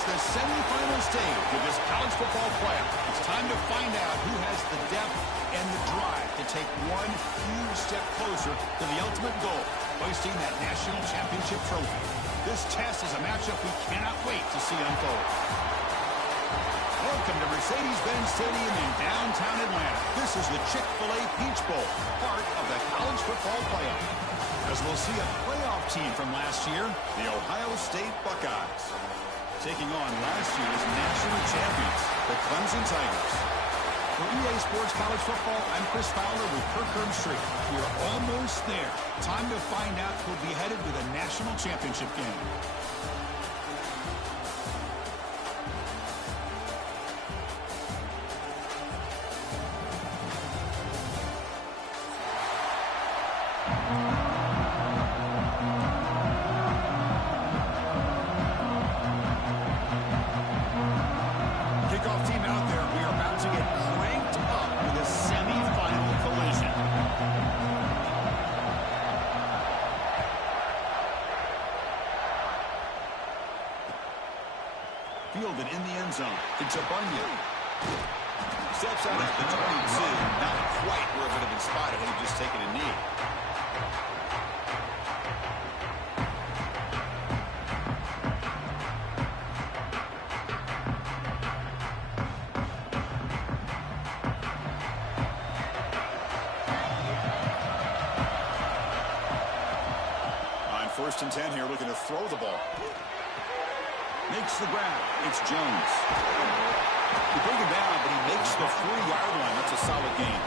It's the semifinal stage of this college football playoff. It's time to find out who has the depth and the drive to take one huge step closer to the ultimate goal, hoisting that national championship trophy. This test is a matchup we cannot wait to see unfold. Welcome to Mercedes-Benz Stadium in downtown Atlanta. This is the Chick-fil-A Peach Bowl, part of the college football playoff. As we'll see a playoff team from last year, the Ohio State Buckeyes, taking on last year's national champions, the Clemson Tigers. For EA Sports College Football, I'm Chris Fowler with Kirk Herbstreit. We are almost there. Time to find out who'll be headed to the national championship game. Kickoff team out there. We are about to get cranked up with a semifinal collision. Fielded in the end zone. It's a Bunyan. Steps out at the 22. Not quite where it would have been spotted had he just taken a knee. First and 10 here, looking to throw the ball. Makes the grab. It's Jones. He bring him down, but he makes the 3-yard line. That's a solid gain.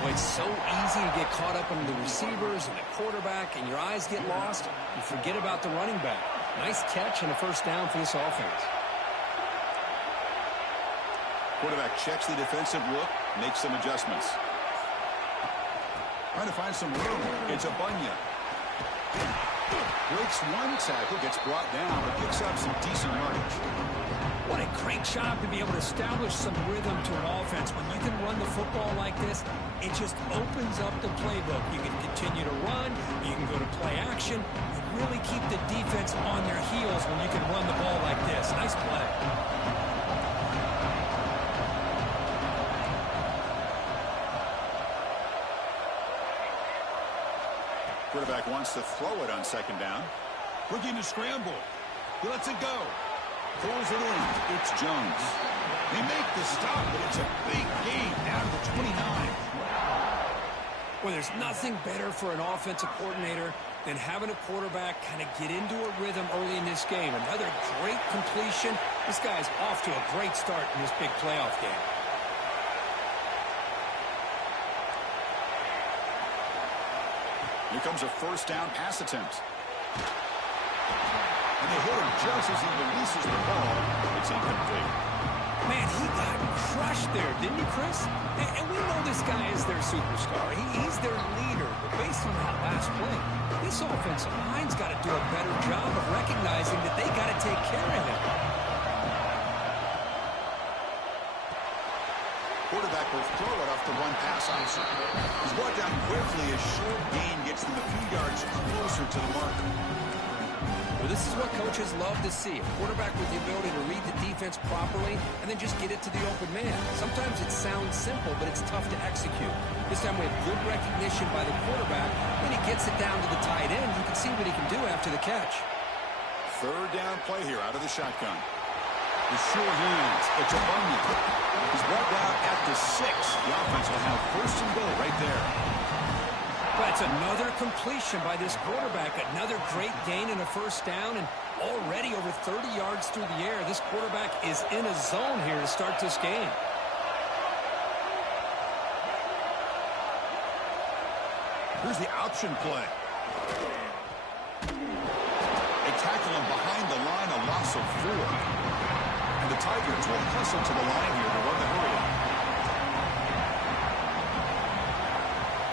Well, it's so easy to get caught up in the receivers and the quarterback, and your eyes get lost. You forget about the running back. Nice catch and a first down for this offense. Quarterback checks the defensive look, makes some adjustments. Trying to find some room. It's a Bunyan. Breaks one tackle, gets brought down, but picks up some decent yardage. What a great job to be able to establish some rhythm to an offense. When you can run the football like this, it just opens up the playbook. You can continue to run, you can go to play action, and really keep the defense on their heels when you can run the ball like this. Nice play. Quarterback wants to throw it on second down. Looking to scramble. He lets it go. Pulls it in. It's Jones. They make the stop, but it's a big gain down to the 29. Well, there's nothing better for an offensive coordinator than having a quarterback kind of get into a rhythm early in this game. Another great completion. This guy's off to a great start in this big playoff game. Here comes a first down pass attempt. And they hit him just as he releases the ball. It's incomplete. Man, he got crushed there, didn't he, Chris? And we know this guy is their superstar. He's their leader. But based on that last play, this offensive line's got to do a better job of recognizing that they got to take care of him. Quarterback will throw it off the run pass option. He's brought down quickly. A short gain gets them a few yards closer to the mark. Well, this is what coaches love to see. A quarterback with the ability to read the defense properly and then just get it to the open man. Sometimes it sounds simple, but it's tough to execute. This time we have good recognition by the quarterback. When he gets it down to the tight end, you can see what he can do after the catch. Third down play here out of the shotgun. The sure hands. It's a Bunyan. He's brought down at the 6. The offense will have first and goal right there. That's another completion by this quarterback. Another great gain and a first down, and already over 30 yards through the air. This quarterback is in a zone here to start this game. Here's the option play. They tackle him behind the line, a loss of 4. And the Tigers will hustle to the line here to run the hurry up.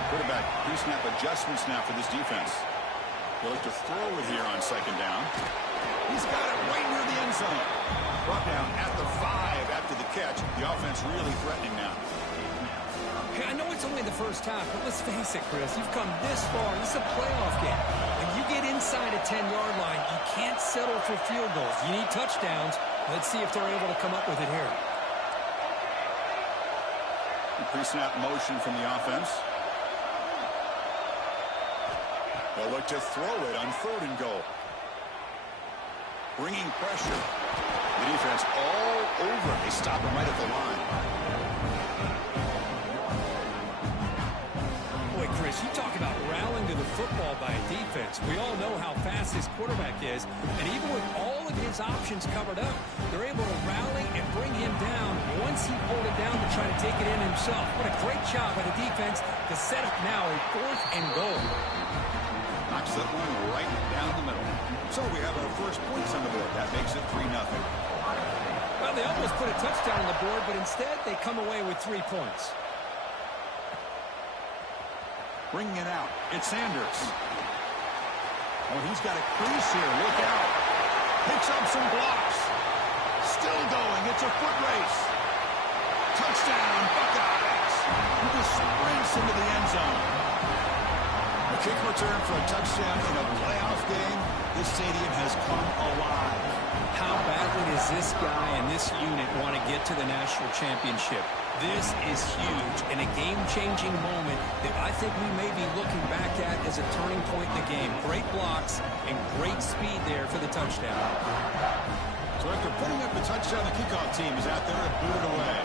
Quarterback pre-snap adjustments now for this defense. He'll look to throw it here on second down. He's got it right near the end zone. Brought down at the 5 after the catch. The offense really threatening now. Hey, I know it's only the first half, but let's face it, Chris. You've come this far. This is a playoff game. And you get inside a 10-yard line, you can't settle for field goals. You need touchdowns. Let's see if they're able to come up with it here. Pre-snap motion from the offense. They'll look to throw it on 3rd and goal. Bringing pressure. The defense all over. They stop him right at the line. Boy, Chris, you talk about rallying to the football by a defense. We all know how fast his quarterback is, and even with all of his options covered up, they're able to rally and bring him down once he pulled it down to try to take it in himself. What a great job by the defense to set up now a 4th and goal. Knocks that one right down the middle. So we have our first points on the board. That makes it 3-0. Well, they almost put a touchdown on the board, but instead they come away with 3 points. Bringing it out. It's Sanders. Oh, he's got a crease here. Look out. Picks up some blocks. Still going. It's a foot race. Touchdown, Buckeyes. He just sprints into the end zone. A kick return for a touchdown in a playoff game. This stadium has come alive. How badly does this guy and this unit want to get to the national championship? This is huge and a game-changing moment that I think we may be looking back at as a turning point in the game. Great blocks and great speed there for the touchdown. So after putting up the touchdown, the kickoff team is out there to boot it away.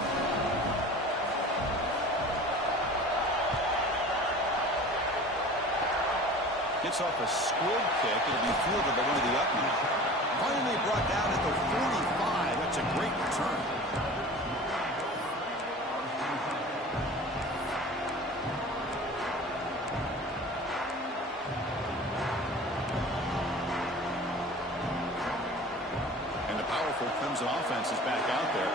Gets off a squib kick. It'll be fielded by one of the up men. Finally brought down at the 45. That's a great return. And the powerful Clemson offense is back out there.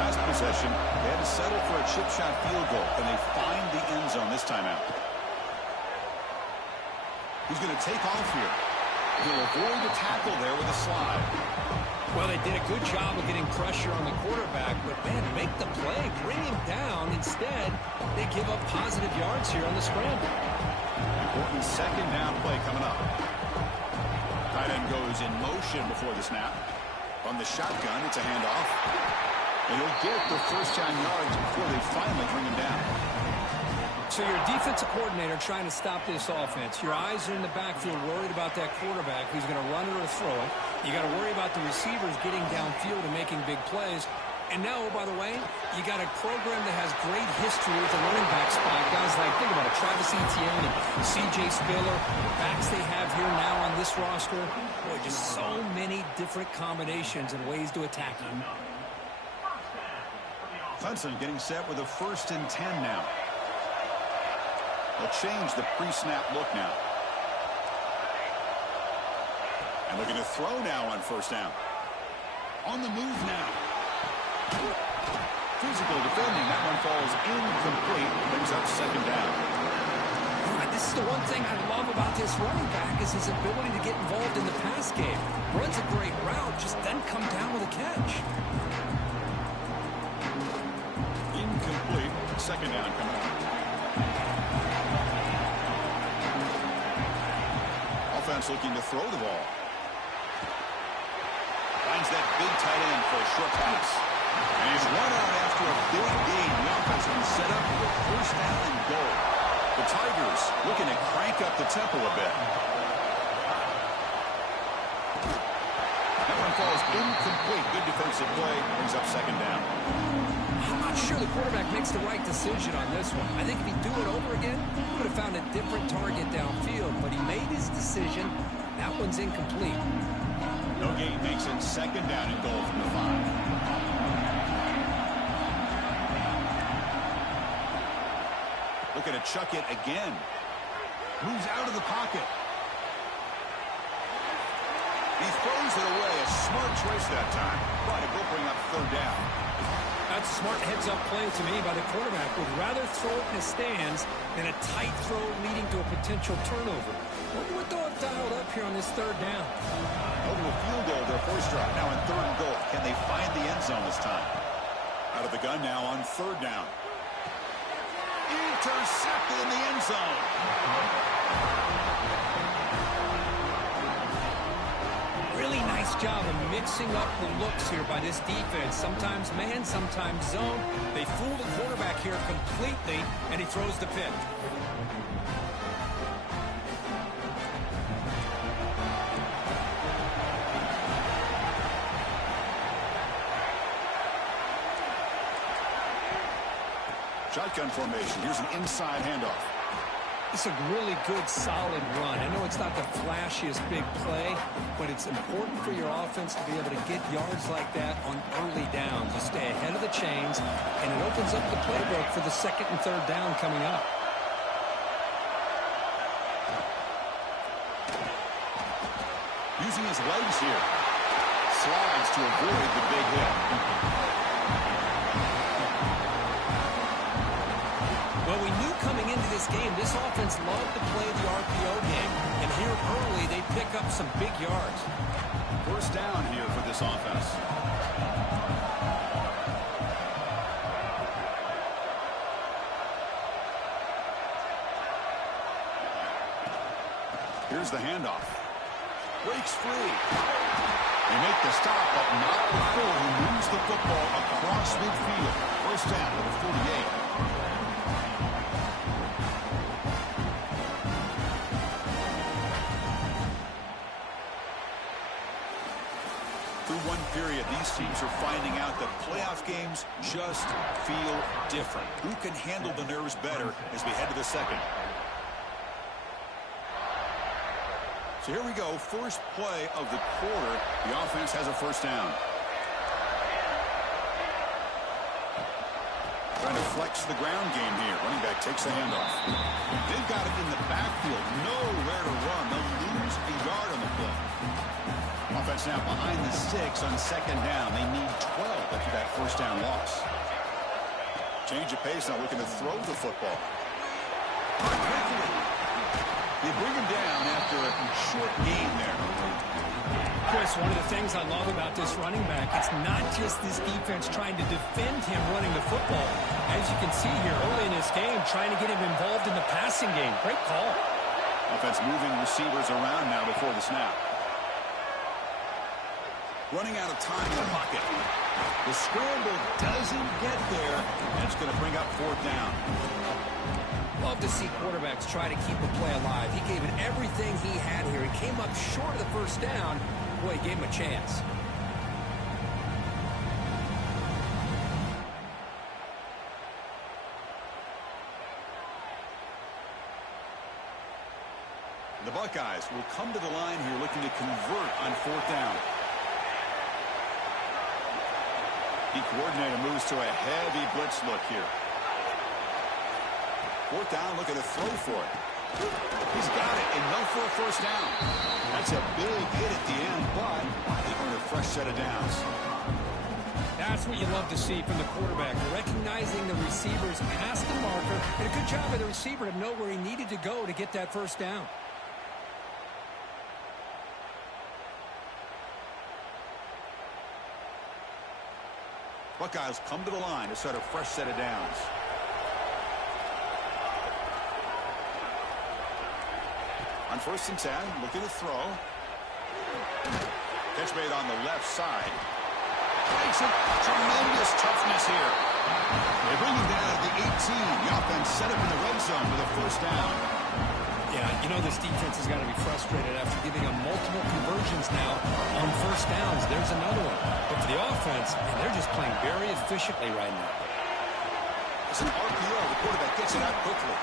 Last possession, they had to settle for a chip shot field goal, and they find the end zone this time out. He's going to take off here. He'll avoid the tackle there with a slide. Well, they did a good job of getting pressure on the quarterback, but, man, make the play, bring him down. Instead, they give up positive yards here on the scramble. Important 2nd down play coming up. Tight end goes in motion before the snap. On the shotgun, it's a handoff. And he'll get the 1st down yards before they finally bring him down. So you're a defensive coordinator trying to stop this offense. Your eyes are in the backfield worried about that quarterback who's going to run it or throw it. You got to worry about the receivers getting downfield and making big plays. And now, oh, by the way, you got a program that has great history with the running back spot. Guys like, think about it, Travis Etienne and C.J. Spiller, the backs they have here now on this roster. Boy, just so many different combinations and ways to attack him. Clemson getting set with a 1st and 10 now. They'll change the pre-snap look now. And looking to throw now on 1st down. On the move now. Physical defending. That one falls incomplete. Brings up 2nd down. All right, this is the one thing I love about this running back is his ability to get involved in the pass game. Runs a great route, just doesn't come down with a catch. Incomplete. 2nd down coming up. Offense looking to throw the ball. Finds that big tight end for a short pass. And he's run out after a big gain. The offense has been set up for 1st down and goal. The Tigers looking to crank up the tempo a bit. That one falls incomplete. Good defensive play. Brings up 2nd down. I'm not sure the quarterback makes the right decision on this one. I think if he'd do it over again, he would have found a different target downfield. But he made his decision. That one's incomplete. No gain makes it 2nd down and goal from the 5. Looking to chuck it again. Moves out of the pocket. He throws it away. A smart choice that time. But it will bring up 3rd down. That's a smart heads-up play to me by the quarterback. Would rather throw it in the stands than a tight throw leading to a potential turnover. What they'll have dialed up here on this 3rd down? Over a field goal, their 1st drive. Now in 3rd and goal. Can they find the end zone this time? Out of the gun now on 3rd down. Intercepted in the end zone. mixing up the looks here by this defense. Sometimes man, sometimes zone. They fool the quarterback here completely, and he throws the pick. Shotgun formation. Here's an inside handoff. It's a really good, solid run. I know it's not the flashiest big play, but it's important for your offense to be able to get yards like that on early downs. You stay ahead of the chains, and it opens up the playbook for the second and third down coming up. Using his legs here. Slides to avoid the big hit. Well, we knew coming into this game, this offense loved to play the RPO game. And here early, they pick up some big yards. First down here for this offense. Here's the handoff. Breaks free. They make the stop, but not before he moves the football across midfield. First down at the 48. Through one period, these teams are finding out that playoff games just feel different. Who can handle the nerves better as we head to the second? So here we go, first play of the quarter. The offense has a first down. Trying to flex the ground game here. Running back takes the handoff. They've got it in the backfield. Nowhere to run. They'll lose a yard on the play. Offense now behind the 6 on second down. They need 12 after that first down loss. Change of pace now, looking to throw the football. They bring him down after a short gain there. Chris, one of the things I love about this running back, it's not just this defense trying to defend him running the football. As you can see here early in this game, trying to get him involved in the passing game. Great call. Offense moving receivers around now before the snap. Running out of time in the pocket. The scramble doesn't get there. That's going to bring up fourth down. Love to see quarterbacks try to keep a play alive. He gave it everything he had here. He came up short of the first down. Boy, he gave him a chance. The Buckeyes will come to the line here looking to convert on fourth down. The coordinator moves to a heavy blitz look here. Fourth down, looking to throw for it. He's got it, enough for a first down. That's a big hit at the end, but they earn a fresh set of downs. That's what you love to see from the quarterback, recognizing the receiver's past the marker, and a good job by the receiver to know where he needed to go to get that first down. Buckeyes come to the line to set a fresh set of downs. On first and 10, looking to throw. Catch made on the left side. Makes it. Tremendous toughness here. They bring him down at the 18. The offense set up in the red zone with a first down. Yeah, you know this defense has got to be frustrated after giving them multiple conversions now on first downs. There's another one. But for the offense, man, they're just playing very efficiently right now. It's an RPO. The quarterback gets it out quickly.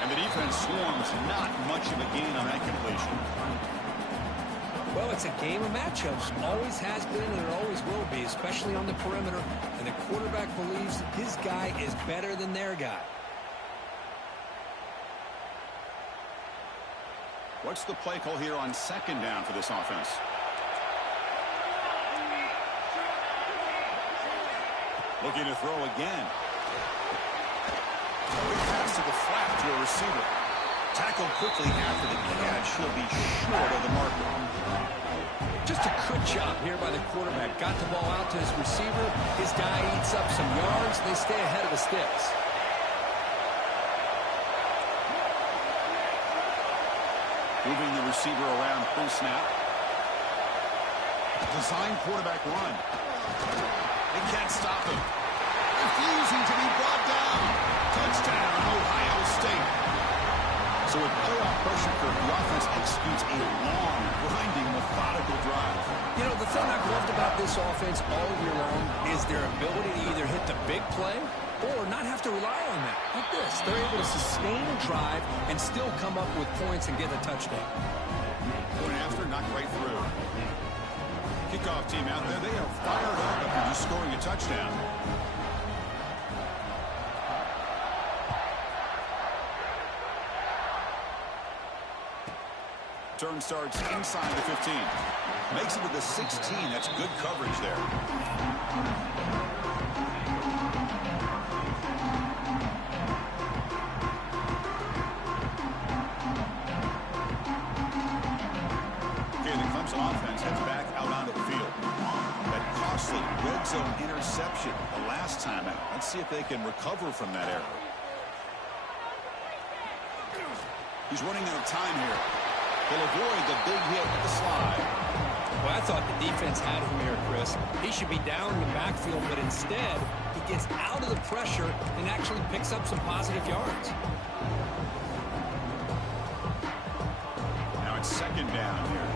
And the defense swarms not much of a gain on that completion. Well, it's a game of matchups. Always has been and it always will be, especially on the perimeter. And the quarterback believes his guy is better than their guy. What's the play call here on second down for this offense? Looking to throw again. Quick pass to the flat to a receiver. Tackled quickly after the catch. He'll be short of the marker. Just a good job here by the quarterback. Got the ball out to his receiver. His guy eats up some yards. They stay ahead of the sticks. Moving the receiver around pre-snap. Design quarterback run. They can't stop him. Refusing to be brought down. Touchdown, Ohio State. So with playoff pressure curve, the offense executes a long, grinding, methodical drive. You know, the thing I've loved about this offense all year long is their ability to either hit the big play or not have to rely on that. Like this, they're able to sustain a drive and still come up with points and get a touchdown. Going after, knocked right through. Kickoff team out there, they are fired up after just scoring a touchdown. Turn starts inside the 15. Makes it to the 16. That's good coverage there. Okay, the Clemson offense heads back out onto the field. That costly red zone interception the last time out. Let's see if they can recover from that error. He's running out of time here. He'll avoid the big hit with the slide. Well, I thought the defense had him here, Chris. He should be down in the backfield, but instead, he gets out of the pressure and actually picks up some positive yards. Now it's second down here.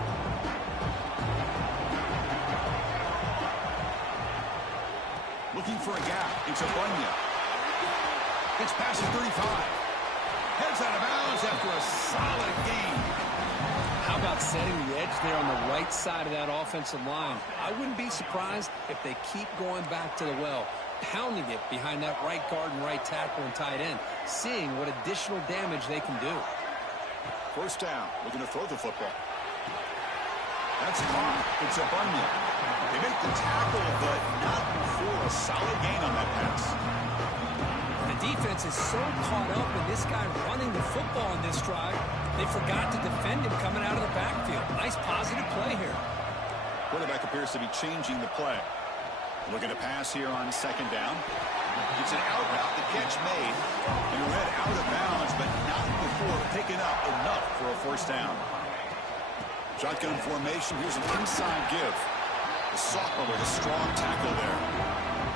Looking for a gap. It's a Bunya. It's past the 35. Heads out of bounds after a solid game. How about setting the edge there on the right side of that offensive line? I wouldn't be surprised if they keep going back to the well, pounding it behind that right guard and right tackle and tight end, seeing what additional damage they can do. First down, looking to throw the football. That's caught. It's a Bunya. They make the tackle, but not before a solid gain on that pass. The defense is so caught up in this guy running the football in this drive, they forgot to defend him coming out of the backfield. Nice positive play here. Quarterback appears to be changing the play. Looking to pass here on second down. It's an out route. The catch made. And read out of bounds, but not before picking up enough for a first down. Shotgun formation. Here's an inside give. The sophomore with a strong tackle there.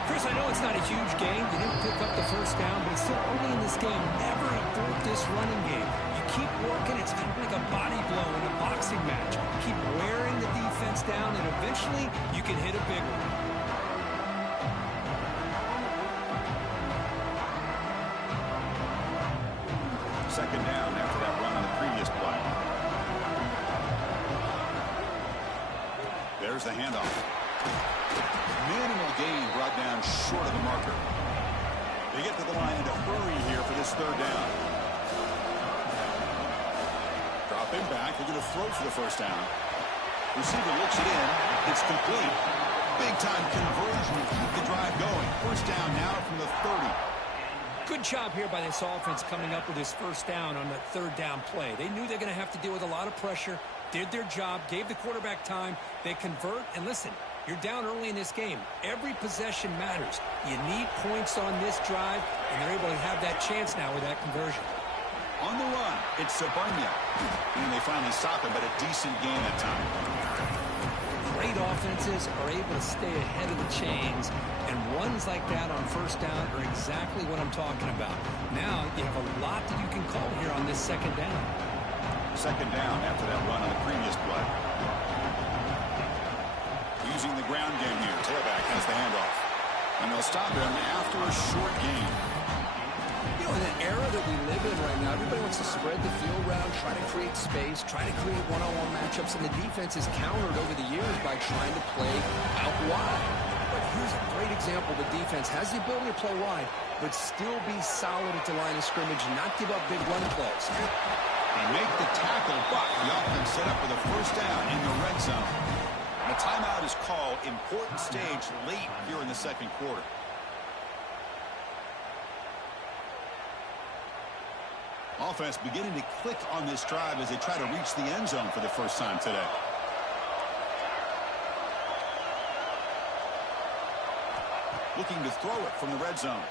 Chris, I know it's not a huge game. They didn't pick up the first down, but it's still early in this game. Never abort this running game. You keep working. It's kind of like a body blow in a boxing match. Keep wearing the defense down, and eventually you can hit a big one. Second down after that run on the previous play. There's the handoff. Minimal gain brought down short of the marker. They get to the line in a hurry here for this third down. Drop him back. They're going to throw for the first down. Receiver looks it in. It's complete. Big-time conversion to keep the drive going. First down now from the 30. Good job here by this offense coming up with this first down on that third down play. They knew they're going to have to deal with a lot of pressure, did their job, gave the quarterback time. They convert, and listen, you're down early in this game. Every possession matters. You need points on this drive, and they're able to have that chance now with that conversion. On the run, it's Sabunya. And they finally stop him, but a decent gain that time. Great offenses are able to stay ahead of the chains, and runs like that on first down are exactly what I'm talking about. Now you have a lot that you can call here on this second down. Second down after that run on the previous play. Using the ground game here. Tailback has the handoff. And they'll stop him after a short gain. You know, in an era that we live in right now, everybody wants to spread the field around, try to create space, try to create one-on-one matchups, and the defense is countered over the years by trying to play out wide. But here's a great example. The defense has the ability to play wide, but still be solid at the line of scrimmage and not give up big run plays. They make the tackle, but the offense set up with a first down in the red zone. And a timeout is called. Important stage late here in the second quarter. Offense beginning to click on this drive as they try to reach the end zone for the first time today. Looking to throw it from the red zone.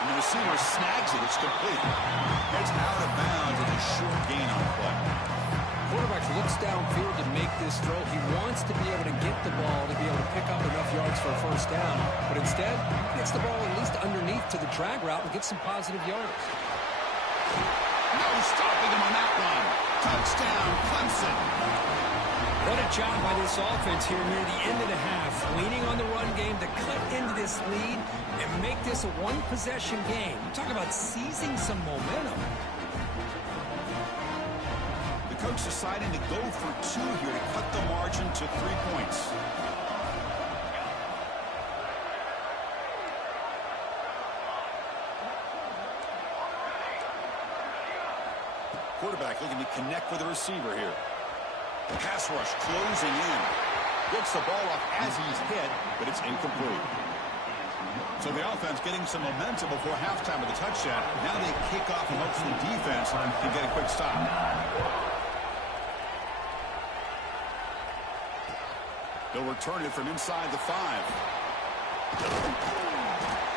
And the receiver snags it. It's complete. It's out of bounds and a short gain on the play. Quarterback looks downfield to make this throw. He wants to be able to get the ball to be able to pick up enough yards for a first down. But instead, he gets the ball at least underneath to the drag route and gets some positive yards. No stopping him on that one. Touchdown, Clemson. What a job by this offense here near the end of the half. Leaning on the run game to cut into this lead and make this a one-possession game. Talk about seizing some momentum. Coach deciding to go for 2 here to cut the margin to 3 points. Quarterback looking to connect with the receiver here. Pass rush closing in. Gets the ball off as he's hit, but it's incomplete. So the offense getting some momentum before halftime with a touchdown. Now they kick off and hopes the defense can get a quick stop. They'll return it from inside the 5.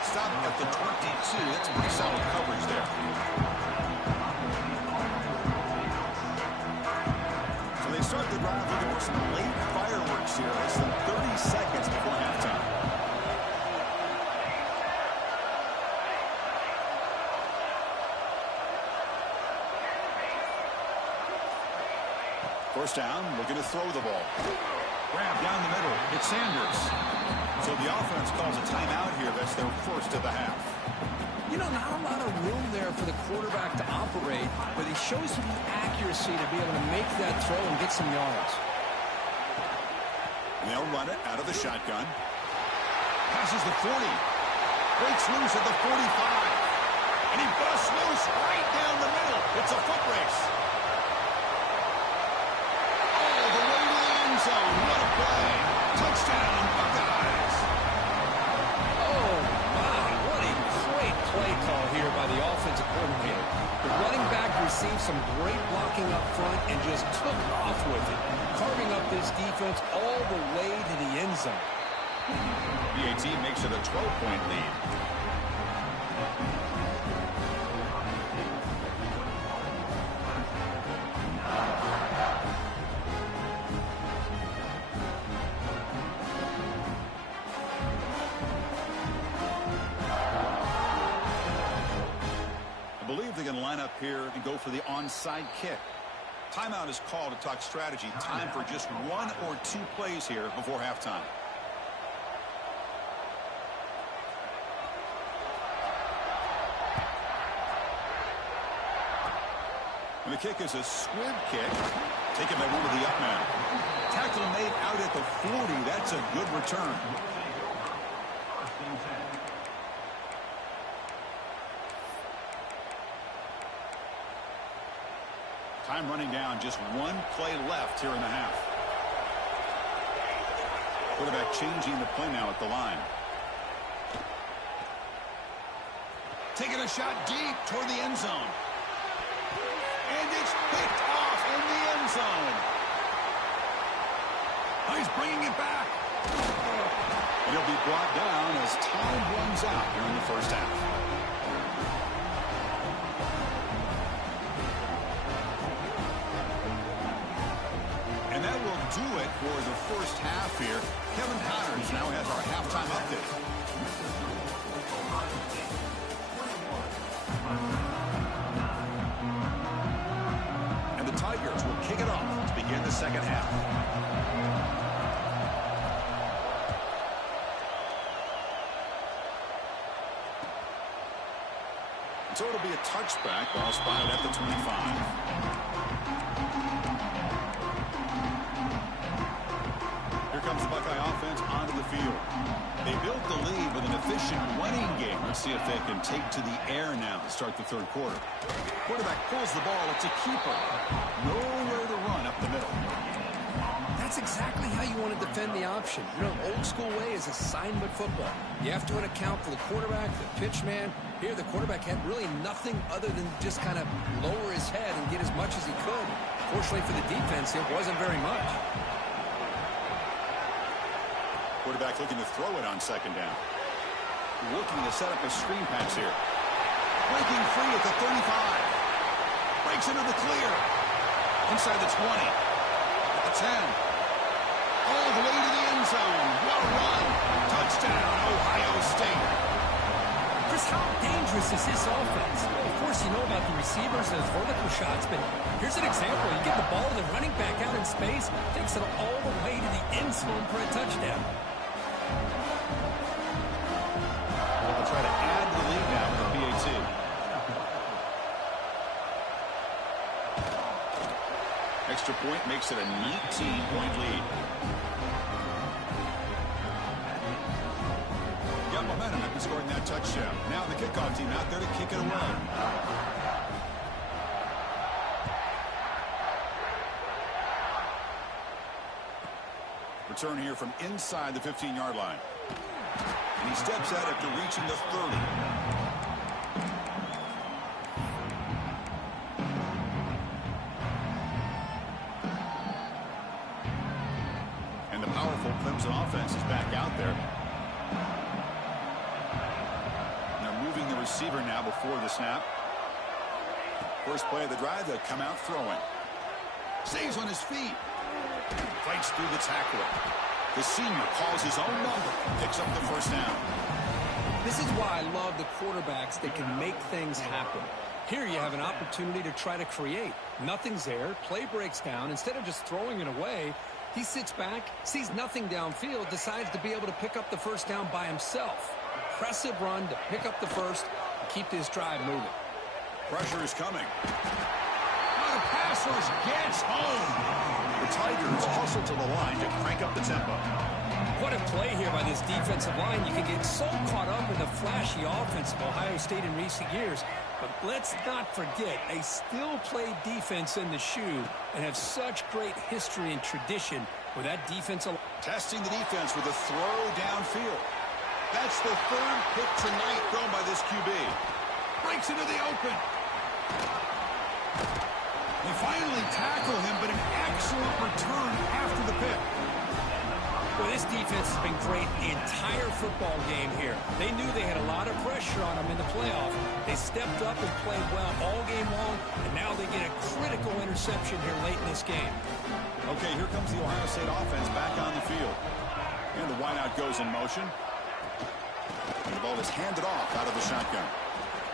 Stop at the 22. That's a pretty solid coverage there. So they start the drive looking for some late fireworks here. Less than 30 seconds before halftime. First down, looking to throw the ball. Grab down the middle. It's Sanders. So the offense calls a timeout here. That's their first of the half. You know, not a lot of room there for the quarterback to operate, but he shows the accuracy to be able to make that throw and get some yards. And they'll run it out of the shotgun. Passes the 40. Breaks loose at the 45. And he busts loose right down the middle. It's a foot race. Zone. What a play. Touchdown, Buckeyes. Oh, my. What a great play call here by the offensive coordinator. The running back received some great blocking up front and just took off with it, carving up this defense all the way to the end zone. BAT makes it a 12-point lead. Here and go for the onside kick. Timeout is called to talk strategy. Time for just 1 or 2 plays here before halftime. And the kick is a squib kick taken by one of the up men. Tackle made out at the 40. That's a good return. Time running down, just 1 play left here in the half. Quarterback changing the play now at the line. Taking a shot deep toward the end zone. And it's picked off in the end zone. Oh, he's bringing it back. And he'll be brought down as time runs out here in the first half. Do it for the first half here. Kevin Connors now has our halftime update. And the Tigers will kick it off to begin the second half. So it'll be a touchback, ball spotted at the 25. Comes the Buckeye offense onto the field. They built the lead with an efficient running game. Let's see if they can take to the air now to start the third quarter. Quarterback pulls the ball. It's a keeper. Nowhere to run up the middle. That's exactly how you want to defend the option. You know, old school way is assignment football. You have to account for the quarterback, the pitch man. Here, the quarterback had really nothing other than just kind of lower his head and get as much as he could. Fortunately for the defense, it wasn't very much. Quarterback looking to throw it on second down. Looking to set up a screen pass here. Breaking free at the 35. Breaks into the clear. Inside the 20. At the 10. All the way to the end zone. What a run. Touchdown, Ohio State. Chris, how dangerous is this offense? Well, of course, you know about the receivers, those vertical shots, but here's an example. You get the ball to the running back out in space, takes it all the way to the end zone for a touchdown. They'll try to add to the lead now with a PAT. Extra point makes it a 19-point lead. Got momentum after scoring that touchdown. Now the kickoff team out there to kick it away. Return here from inside the 15-yard line. And he steps out after reaching the 30. And the powerful Clemson offense is back out there. They're moving the receiver now before the snap. First play of the drive, they'll come out throwing. Stays on his feet. Fights through the tackler. The senior calls his own number. Picks up the first down. This is why I love the quarterbacks that can make things happen. Here you have an opportunity to try to create. Nothing's there. Play breaks down. Instead of just throwing it away, he sits back, sees nothing downfield, decides to be able to pick up the first down by himself. Impressive run to pick up the first and keep this drive moving. Pressure is coming. The pass rush gets home. The Tigers hustle to the line to crank up the tempo. What a play here by this defensive line. You can get so caught up in the flashy offense of Ohio State in recent years. But let's not forget, they still play defense in the shoe and have such great history and tradition with that defensive. Testing the defense with a throw downfield. That's the third pick tonight thrown by this QB. Breaks into the open. They finally tackle him, but an excellent return after the pick. Well, this defense has been great the entire football game here. They knew they had a lot of pressure on them in the playoff. They stepped up and played well all game long, and now they get a critical interception here late in this game. Okay, here comes the Ohio State offense back on the field. And the wideout goes in motion. And the ball is handed off out of the shotgun.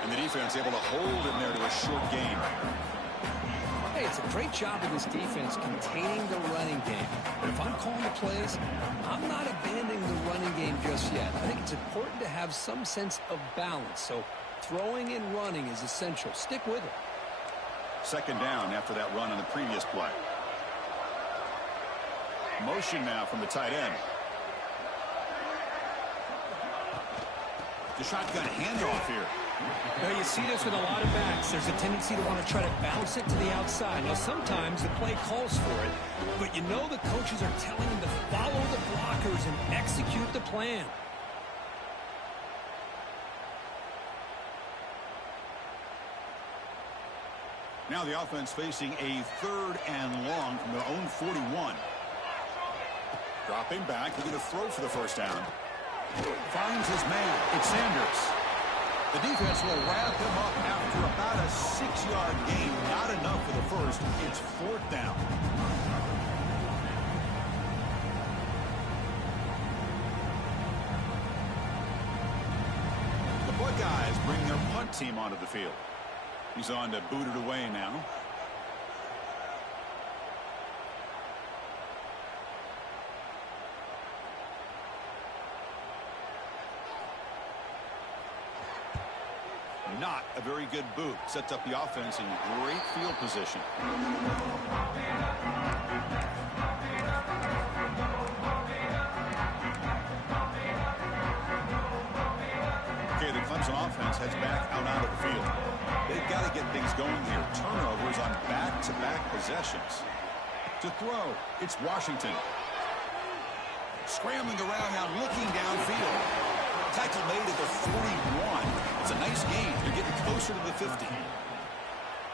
And the defense able to hold him there to a short gain. Hey, it's a great job of this defense containing the running game. But if I'm calling the plays, I'm not abandoning the running game just yet. I think it's important to have some sense of balance. So throwing and running is essential. Stick with it. Second down after that run on the previous play. Motion now from the tight end. The shotgun handoff here. Now you see this with a lot of backs. There's a tendency to want to try to bounce it to the outside. Now sometimes the play calls for it, but you know the coaches are telling them to follow the blockers and execute the plan. Now the offense facing a 3rd and long from their own 41. Dropping back, looking to throw for the first down. Finds his man. It's Sanders. The defense will wrap him up after about a 6-yard gain. Not enough for the first. It's 4th down. The Buckeyes bring their punt team onto the field. He's on to boot it away now. Not a very good boot. Sets up the offense in great field position. Okay, the Clemson offense heads back out onto the field. They've got to get things going here. Turnovers on back-to-back possessions. To throw, it's Washington. Scrambling around now, looking downfield. Tackle made at the 41. It's a nice gain. They're getting closer to the 50.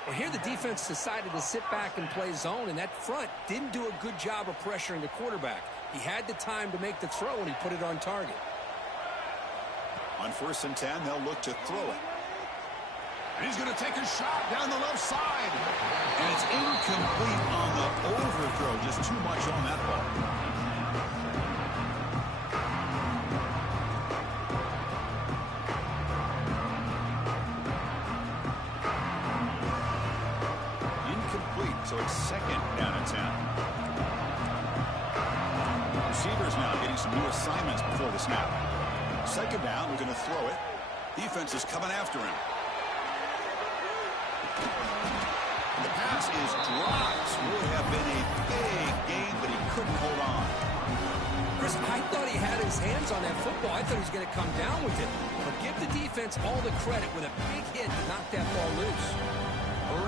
Well, here the defense decided to sit back and play zone, and that front didn't do a good job of pressuring the quarterback. He had the time to make the throw, and he put it on target. On 1st and 10, they'll look to throw it. And he's going to take a shot down the left side. And it's incomplete on overthrow, just too much on that ball. Incomplete, so it's second down and 10. Receivers now getting some new assignments before the snap. Second down, we're going to throw it. Defense is coming after him. The pass is dropped. Would have been a big game, but he couldn't hold on. Chris, I thought he had his hands on that football. I thought he was going to come down with it. But give the defense all the credit with a big hit to knock that ball loose.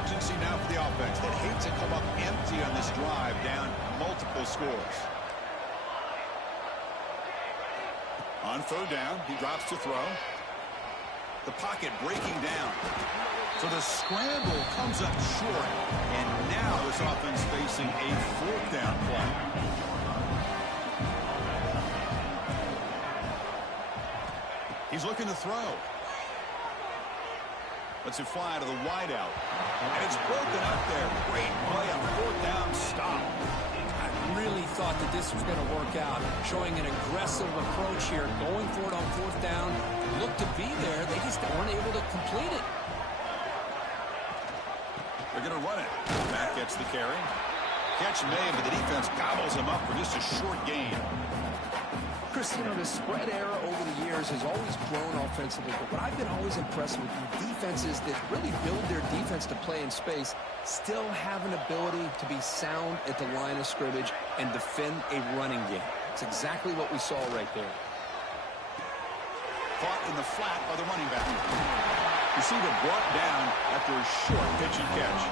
Urgency now for the offense that hate to come up empty on this drive, down multiple scores. On third down, he drops to throw. The pocket breaking down. So the scramble comes up short, and now this offense facing a fourth down play. He's looking to throw. Lets it fly to the wideout. And it's broken up there. Great play on fourth down stop. I really thought that this was going to work out, showing an aggressive approach here, going for it on fourth down. Looked to be there. They just weren't able to complete it. They're going to run it. Matt gets the carry. Catch made, but the defense gobbles him up for just a short gain. Chris, you know, the spread era over the years has always grown offensively, but what I've been always impressed with defenses that really build their defense to play in space still have an ability to be sound at the line of scrimmage and defend a running game. It's exactly what we saw right there. Caught in the flat by the running back. Receiver brought down after a short pitch and catch.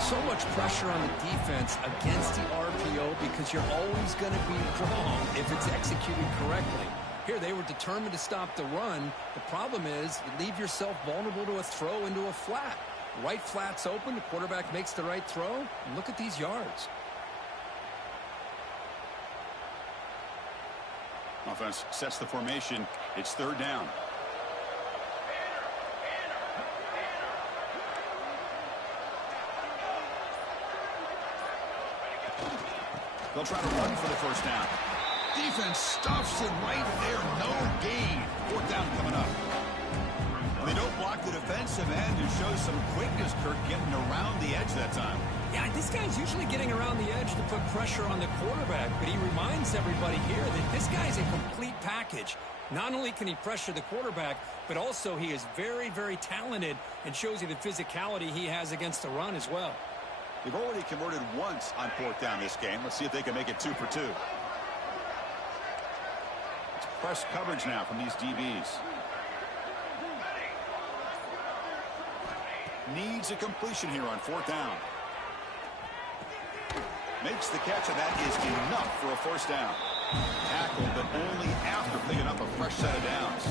So much pressure on the defense against the RPO because you're always going to be wrong if it's executed correctly. Here, they were determined to stop the run. The problem is you leave yourself vulnerable to a throw into a flat. Right flat's open. The quarterback makes the right throw. And look at these yards. Offense sets the formation. It's third down. They'll try to run for the first down. Defense stuffs it right there. No gain. Fourth down coming up. And they don't block the defensive end, who shows some quickness, Kirk, getting around the edge that time. Yeah, this guy's usually getting around the edge to put pressure on the quarterback, but he reminds everybody here that this guy's a complete package. Not only can he pressure the quarterback, but also he is very, very talented and shows you the physicality he has against the run as well. They've already converted once on fourth down this game. Let's see if they can make it 2 for 2. It's press coverage now from these DBs. Needs a completion here on fourth down. Makes the catch, and that is enough for a first down. Tackled, but only after picking up a fresh set of downs.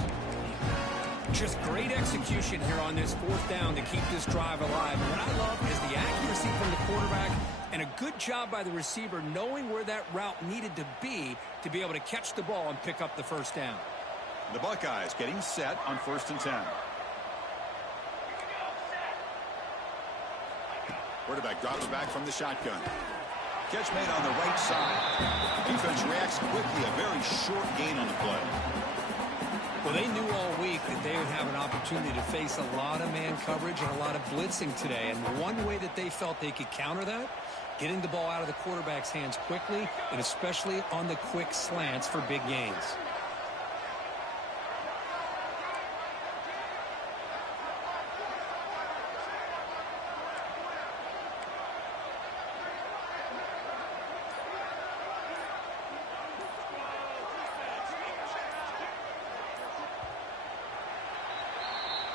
Just great execution here on this fourth down to keep this drive alive. And what I love is the accuracy from the quarterback and a good job by the receiver knowing where that route needed to be able to catch the ball and pick up the first down. The Buckeyes getting set on 1st and 10. Quarterback drops back from the shotgun. Catch made on the right side. Defense reacts quickly. A very short gain on the play. Well, they knew all week that they would have an opportunity to face a lot of man coverage and a lot of blitzing today. And one way that they felt they could counter that, getting the ball out of the quarterback's hands quickly, and especially on the quick slants for big gains.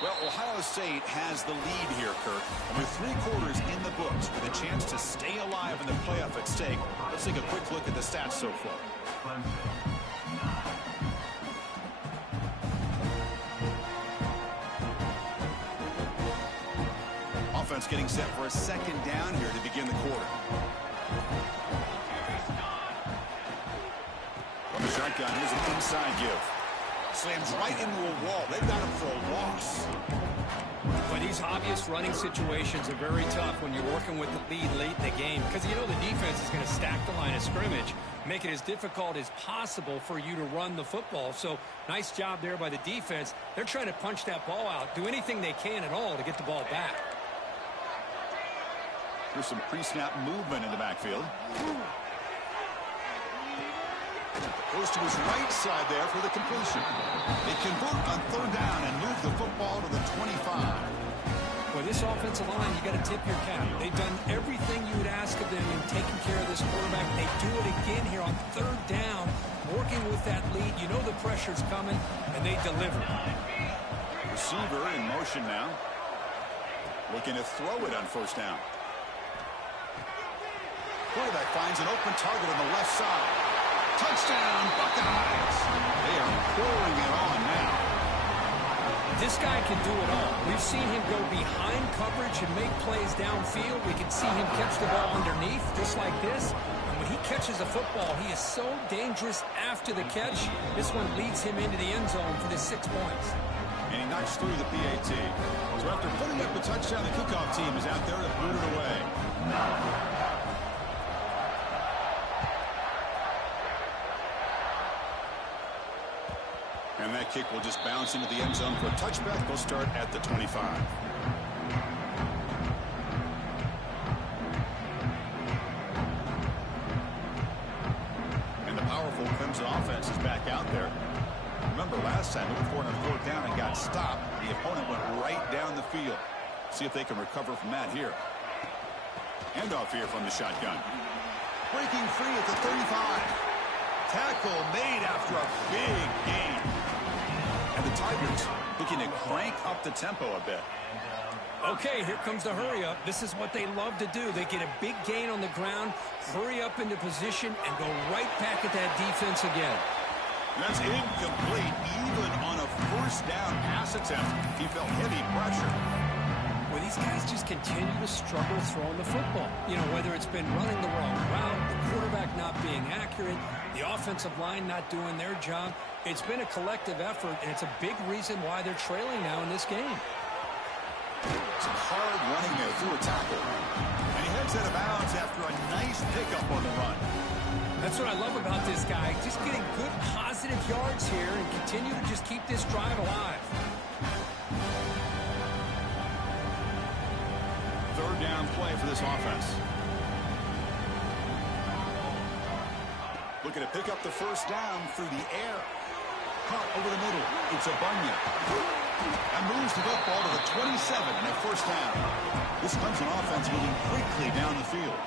Well, Ohio State has the lead here, Kirk. And with 3 quarters in the books, with a chance to stay alive in the playoff at stake, let's take a quick look at the stats so far. Offense getting set for a second down here to begin the quarter. From the shotgun, here's an inside give. Slams right into a wall. They've got him for a loss. But these obvious running situations are very tough when you're working with the lead late in the game, because you know the defense is going to stack the line of scrimmage, make it as difficult as possible for you to run the football. So nice job there by the defense. They're trying to punch that ball out, do anything they can at all to get the ball back. Here's some pre-snap movement in the backfield. Goes to his right side there for the completion. They convert on third down and move the football to the 25. Well, this offensive line, you got to tip your cap. They've done everything you would ask of them in taking care of this quarterback. They do it again here on third down, working with that lead. You know the pressure's coming, and they deliver. Receiver in motion now. Looking to throw it on first down. Quarterback finds an open target on the left side. Touchdown, Buckeyes. They are pouring it on now. This guy can do it all. We've seen him go behind coverage and make plays downfield. We can see him catch the ball underneath, just like this. And when he catches a football, he is so dangerous after the catch. This one leads him into the end zone for the 6 points. And he knocks through the PAT. So after putting up the touchdown, the kickoff team is out there to boot it away. And that kick will just bounce into the end zone for a touchback. They'll start at the 25. And the powerful Clemson offense is back out there. Remember last time they went for it on fourth down and got stopped. The opponent went right down the field. See if they can recover from that here. Handoff here from the shotgun. Breaking free at the 35. Tackle made after a big gain. And the Tigers looking to crank up the tempo a bit. Okay, here comes the hurry up. This is what they love to do. They get a big gain on the ground, hurry up into position, and go right back at that defense again. That's incomplete. Even on a first down pass attempt, he felt heavy pressure. Well, these guys just continue to struggle throwing the football. You know, whether it's been running the wrong route, the quarterback not being accurate, the offensive line not doing their job. It's been a collective effort, and it's a big reason why they're trailing now in this game. Some hard running there through a tackle. And he heads out of bounds after a nice pickup on the run. That's what I love about this guy. Just getting good, positive yards here and continue to just keep this drive alive. Third down play for this offense. Looking to pick up the first down through the air. Caught over the middle. It's a Bunya. And moves the football to the 27 and a first down. This Clemson offense moving quickly down the field.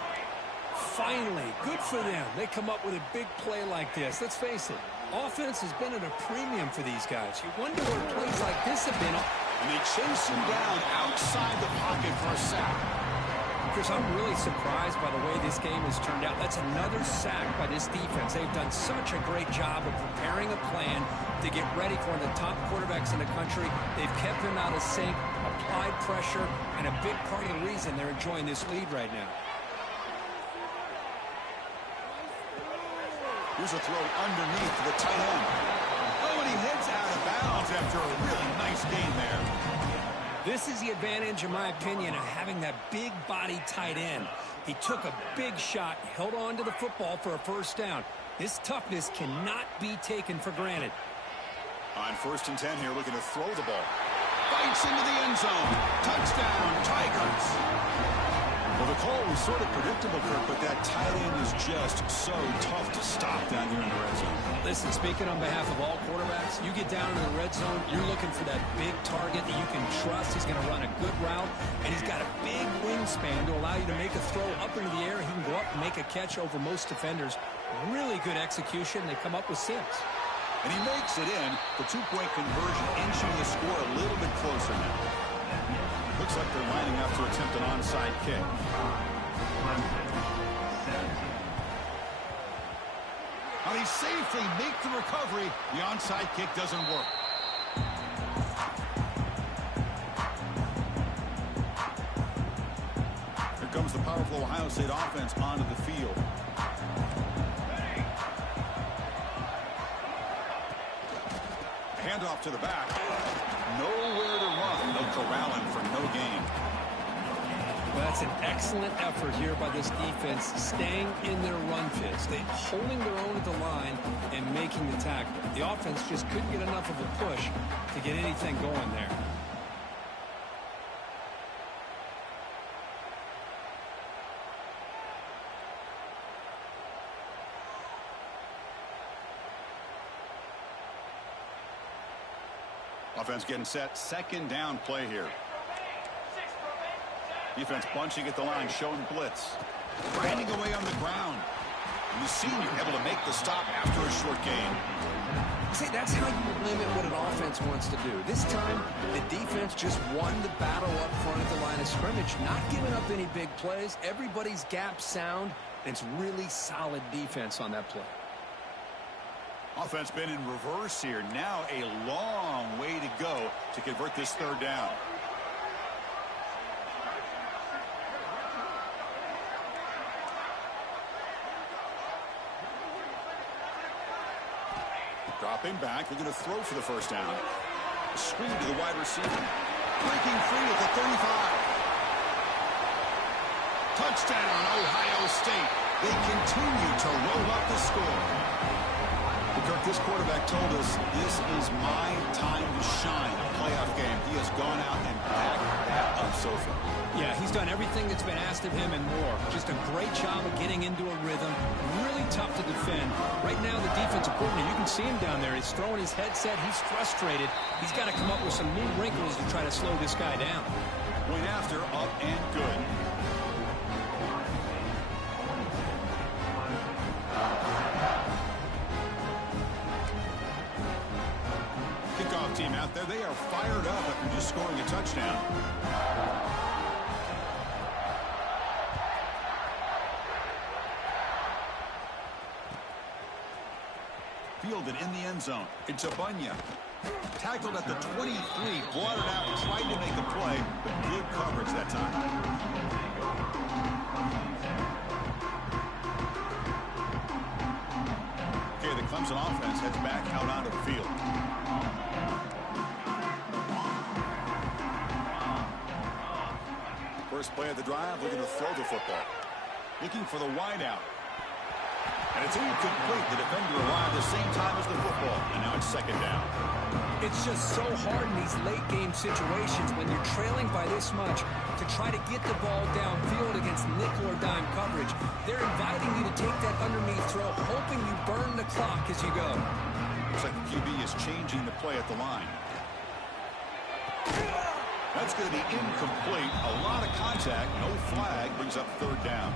Finally, good for them. They come up with a big play like this. Let's face it, offense has been at a premium for these guys. You wonder where plays like this have been. And they chase him down outside the pocket for a sack. Chris, I'm really surprised by the way this game has turned out. That's another sack by this defense. They've done such a great job of preparing a plan to get ready for one of the top quarterbacks in the country. They've kept him out of sync, applied pressure, and a big part of the reason they're enjoying this lead right now. Here's a throw underneath to the tight end. Oh, and he heads out of bounds after a really nice gain there. This is the advantage, in my opinion, of having that big body tight end. He took a big shot, held on to the football for a first down. This toughness cannot be taken for granted. On 1st and 10 here, looking to throw the ball. Bites into the end zone. Touchdown, Tigers. Well, the call was sort of predictable, Kirk, but that tight end is just so tough to stop down here in the red zone. Listen, speaking on behalf of all quarterbacks, you get down in the red zone, you're looking for that big target that you can trust. He's going to run a good route, and he's got a big wingspan to allow you to make a throw up into the air. He can go up and make a catch over most defenders. Really good execution. They come up with 6. And he makes it in. The 2-point conversion, inching the score a little bit closer now. Looks like they're lining up to attempt an onside kick. Now they safely make the recovery. The onside kick doesn't work. Here comes the powerful Ohio State offense onto the field. Handoff to the back. Nowhere to run. They'll corral him for no gain. Well, that's an excellent effort here by this defense, staying in their run fist. They holding their own at the line and making the tackle. The offense just couldn't get enough of a push to get anything going there. Offense getting set. Second down play here. Defense bunching at the line, showing blitz. Grinding away on the ground. And the senior able to make the stop after a short gain. See, that's how you limit what an offense wants to do. This time, the defense just won the battle up front at the line of scrimmage, not giving up any big plays. Everybody's gap sound, and it's really solid defense on that play. Offense been in reverse here. Now a long way to go to convert this third down. Dropping back, they're going to throw for the first down. Screen to the wide receiver. Breaking free at the 35. Touchdown, Ohio State. They continue to roll up the score. Kirk, this quarterback told us this is my time to shine. Playoff game. He has gone out and backed that up so far. Yeah, he's done everything that's been asked of him and more. Just a great job of getting into a rhythm. Really tough to defend. Right now, the defensive coordinator, you can see him down there. He's throwing his headset. He's frustrated. He's got to come up with some new wrinkles to try to slow this guy down. Point after, up and good. Kickoff team out there. They are fired up after just scoring a touchdown. Fielded in the end zone. It's Abunya. Tackled at the 23. Blotted out. Tried to make a play, but good coverage that time. Okay, the Clemson offense heads back out onto the field. First play of the drive, looking to throw the football. Looking for the wideout. And it's incomplete. The defender arrived the same time as the football. And now it's second down. It's just so hard in these late game situations when you're trailing by this much to try to get the ball downfield against nickel or dime coverage. They're inviting you to take that underneath throw, hoping you burn the clock as you go. Looks like the QB is changing the play at the line. That's going to be incomplete. A lot of contact. No flag. Brings up third down.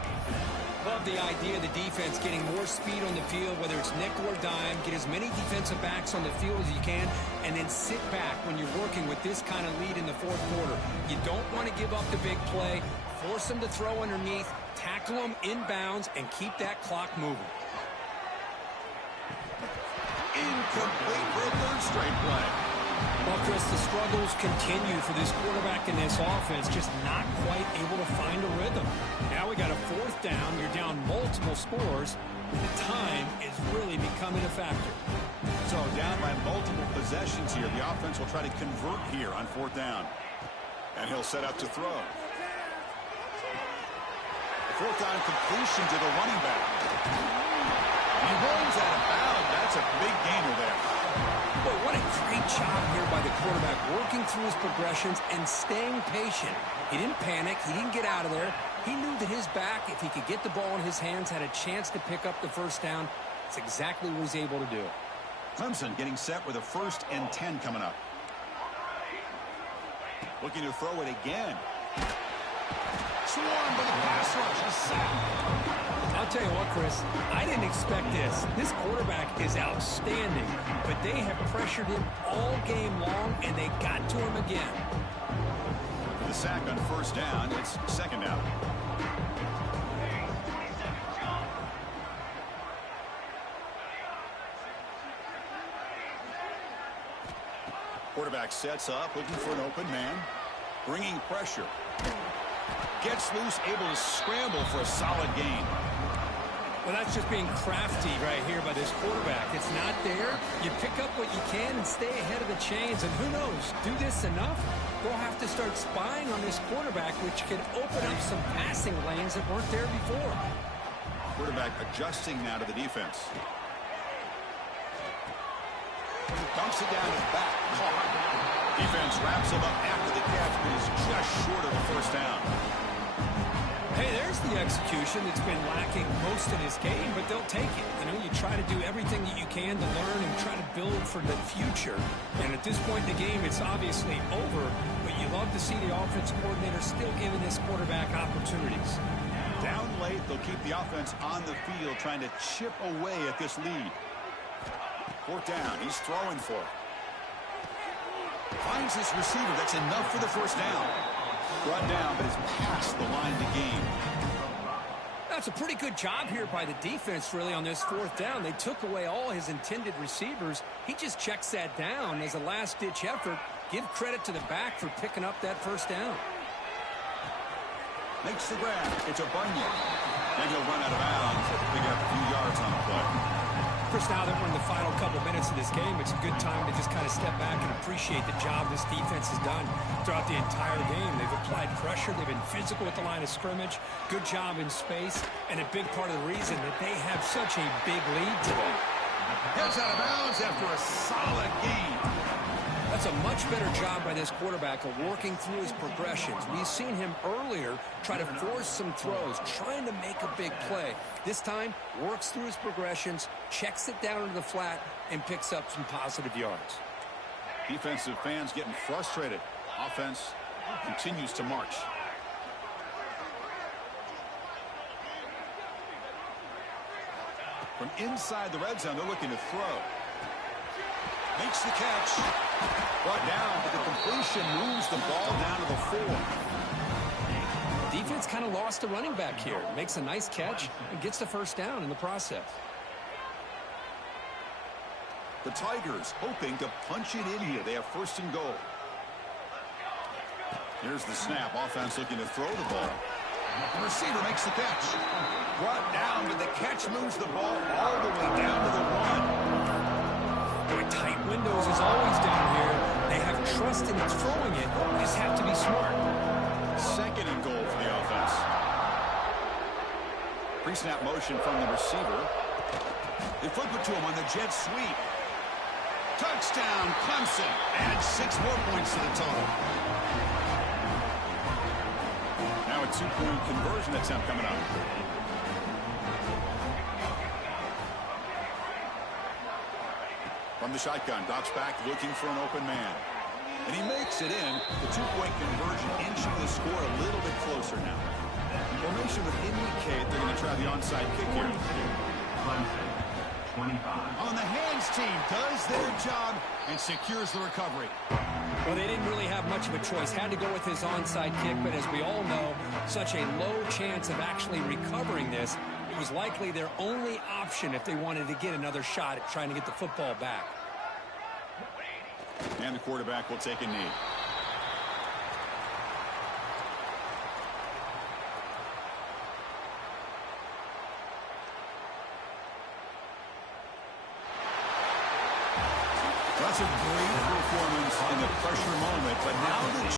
Love the idea of the defense getting more speed on the field, whether it's nickel or dime. Get as many defensive backs on the field as you can, and then sit back when you're working with this kind of lead in the fourth quarter. You don't want to give up the big play. Force them to throw underneath, tackle them inbounds, and keep that clock moving. Incomplete for a third straight play. Well, Chris, the struggles continue for this quarterback in this offense, just not quite able to find a rhythm. Now we got a fourth down. You're down multiple scores, and the time is really becoming a factor. So down by multiple possessions here. The offense will try to convert here on fourth down. And he'll set up to throw. Fourth down completion to the running back. He runs out of bounds. That's a big gainer there. Boy, what a great job here by the quarterback, working through his progressions and staying patient. He didn't panic. He didn't get out of there. He knew that his back, if he could get the ball in his hands, had a chance to pick up the first down. That's exactly what he's able to do. Clemson getting set with a 1st and 10 coming up. Looking to throw it again. Swarmed by the pass rush. A sack. I'll tell you what, Chris, I didn't expect this. This quarterback is outstanding, but they have pressured him all game long, and they got to him again. The sack on first down. It's second down. Quarterback sets up, looking for an open man. Bringing pressure. Gets loose, able to scramble for a solid gain. Well, that's just being crafty right here by this quarterback. It's not there. You pick up what you can and stay ahead of the chains. And who knows, do this enough, we'll have to start spying on this quarterback, which can open up some passing lanes that weren't there before. Quarterback adjusting now to the defense. Dumps it down his back. Caught. Defense wraps him up after the catch, but he's just short of the first down. Hey, there's the execution that's been lacking most of this game, but they'll take it. You know, you try to do everything that you can to learn and try to build for the future. And at this point in the game, it's obviously over, but you love to see the offensive coordinator still giving this quarterback opportunities. Down late, they'll keep the offense on the field, trying to chip away at this lead. Fourth down, he's throwing for it. Finds his receiver, that's enough for the first down. Brought down, but is past the line to gain. That's a pretty good job here by the defense, really, on this fourth down. They took away all his intended receivers. He just checks that down as a last-ditch effort. Give credit to the back for picking up that first down. Makes the grab. It's a Bunyan. And he'll run out of bounds, picking up a few yards on the play. Chris, now that we're in the final couple minutes of this game, it's a good time to just kind of step back and appreciate the job this defense has done throughout the entire game. They've applied pressure. They've been physical at the line of scrimmage. Good job in space. And a big part of the reason that they have such a big lead today. Heads out of bounds after a solid gain. That's a much better job by this quarterback of working through his progressions. We've seen him earlier try to force some throws, trying to make a big play. This time, works through his progressions, checks it down into the flat, and picks up some positive yards. Defensive fans getting frustrated. Offense continues to march. From inside the red zone, they're looking to throw. Makes the catch. Brought down, but the completion moves the ball down to the 4. Defense kind of lost a running back here. Makes a nice catch and gets the first down in the process. The Tigers hoping to punch it in here. They have first and goal. Here's the snap. Offense looking to throw the ball. The receiver makes the catch. Brought down, but the catch moves the ball all the way down to the 1. Tight windows is always down here. They have trust in throwing it. They just have to be smart. Second and goal for the offense. Pre-snap motion from the receiver. They flip it to him on the jet sweep. Touchdown, Clemson. Add 6 more points to the total. Now a 2-point conversion attempt coming up. From the shotgun, drops back looking for an open man. And he makes it in. The 2-point conversion inching the score a little bit closer now. Formation would indicate they're going to try the onside kick here. Clemson, 25. On the hands team does their job and secures the recovery. Well, they didn't really have much of a choice. Had to go with his onside kick, but as we all know, such a low chance of actually recovering this. It was likely their only option if they wanted to get another shot at trying to get the football back. And the quarterback will take a knee. That's a great performance in the pressure moment, but now the